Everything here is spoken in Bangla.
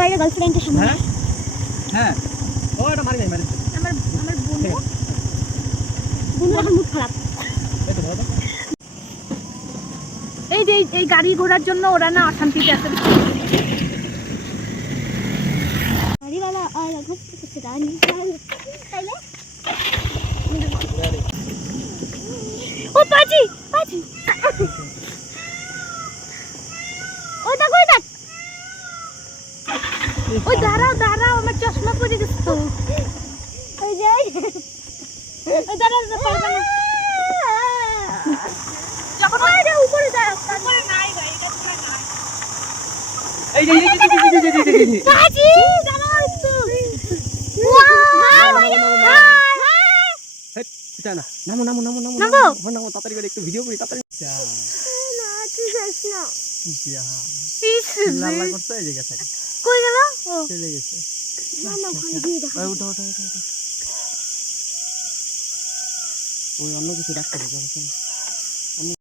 বাইরে গার্লফ্রেন্ডের সামনে। হ্যাঁ হ্যাঁ ও এটা মারি নাই মারি আমার বন্ধু এখন মুড খারাপ। এই তো দাদা এই যে এই গাড়ি ঘোড়ার জন্য ওরা না অশান্তিতে আছে। গাড়িওয়ালা আর ঘর থেকে দাঁড়ানি তাইলে ও পাজি পাজি ও দেখ ওই দাঁড়াও দাঁড়াও, আমার চশমা পরে গেছে তো। ওই যে দাঁড়াও পারবে না যখন ওই যে উপরে দাঁড়াও উপরে নাই ভাই, এটা পুরো নাই। এই যে পাজি দাঁড়াও একটু ওয়াও এটা না নামো নামো নামো নামো নামো? নামো তাড়াতাড়ি করে একটু ভিডিও করি তাড়াতাড়ি না তুই যাস না ইস লাল লাল করতে এই যে গেছে কই গেল ও চলে গেছে না না ভাই দিয়ে দাও ওই উঠো ওই অন্য কিছু ডাক্তার